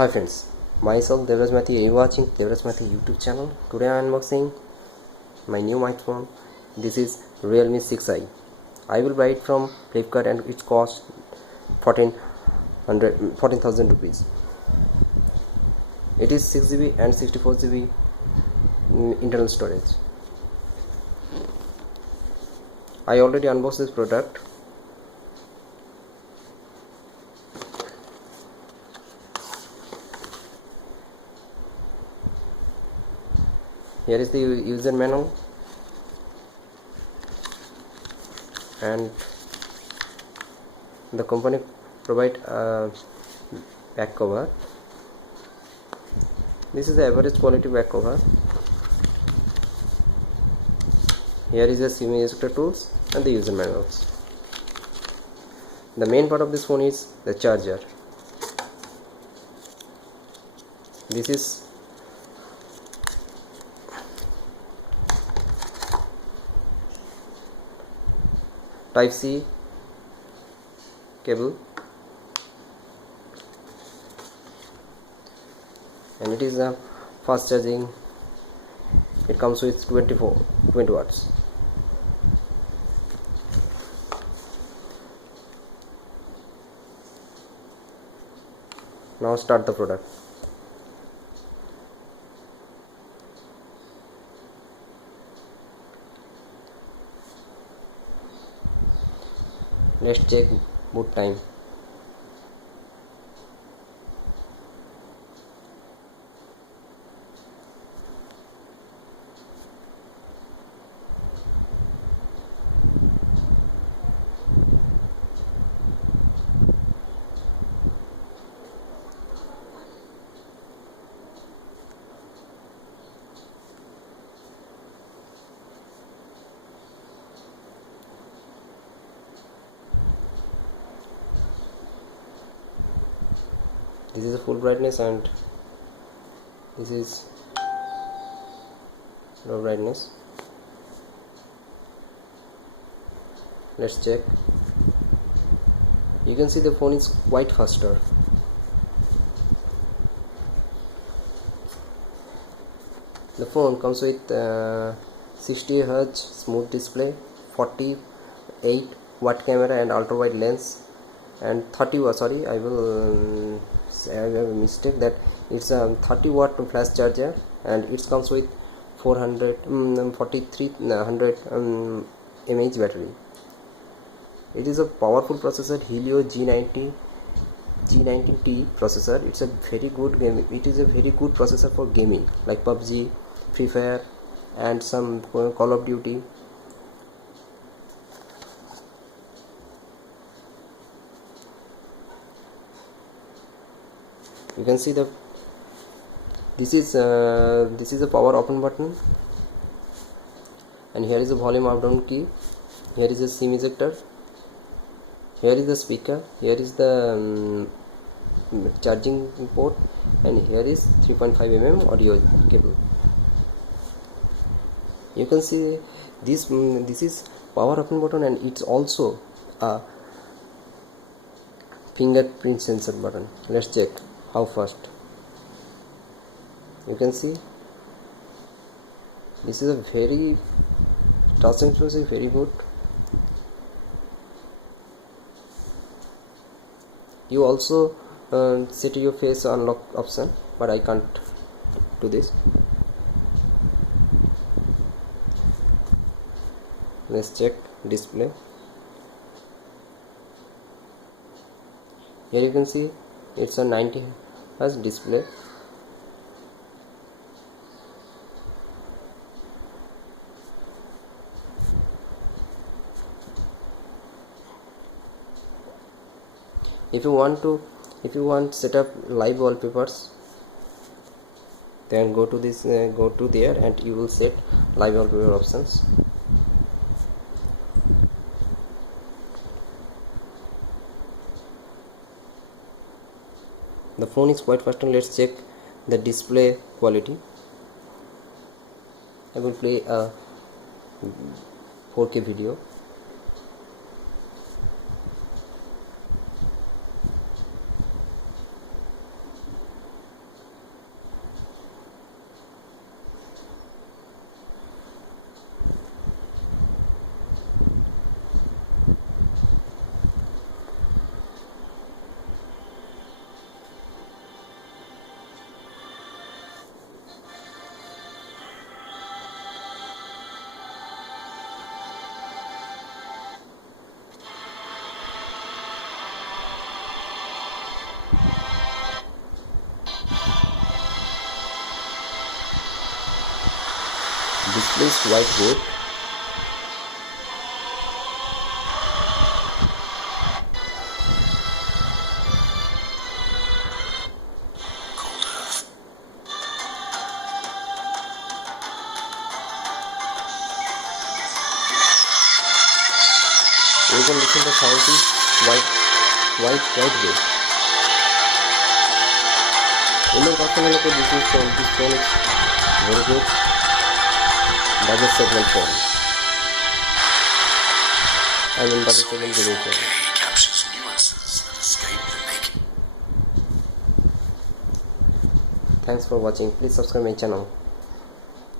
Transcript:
Hi friends, myself Devraj Mathi. You are watching Devraj Mathi YouTube channel. Today I am unboxing my new microphone. This is Realme 6i. I will buy it from Flipkart and it cost 14,000 rupees. It is 6GB and 64GB internal storage. I already unboxed this product. Here is the user manual and the company provide a back cover. This is the average quality back cover. Here is the SIM ejector tools and the user manuals. The main part of this phone is the charger. This is Type C cable and it is a fast charging. It comes with 20 watts. Now start the product. Let's check boot time. This is a full brightness and this is low brightness. Let's check. You can see the phone is quite faster. The phone comes with 60Hz smooth display, 48 watt camera and ultra wide lens, and 30 watt. Sorry, I have a mistake that it's a 30-watt flash charger, and it comes with 4300 mAh battery. It is a powerful processor, Helio G19T processor. It's a very good game. It is a very good processor for gaming like PUBG, Free Fire, and some Call of Duty. You can see this is a power open button, and here is a volume up down key. Here is a SIM ejector. Here is the speaker. Here is the charging port, and here is 3.5 mm audio cable. You can see this is power open button, and it's also a fingerprint sensor button. Let's check how fast. You can see this is a very touch sensitivity, very good. You also set your face unlock option, but I can't do this. Let's check display. Here you can see it's a 90Hz display. If you want to set up live wallpapers, then go to there and you will set live wallpaper options. The phone is quite fast, and let's check the display quality. I will play a 4K video. display is white wood. You can listen the sound is white wood. In my personal opinion, this phone is very good budget segment phone. I mean budget segment gaming phone. Captures nuances that escape the naked. Thanks for watching. Please subscribe my channel.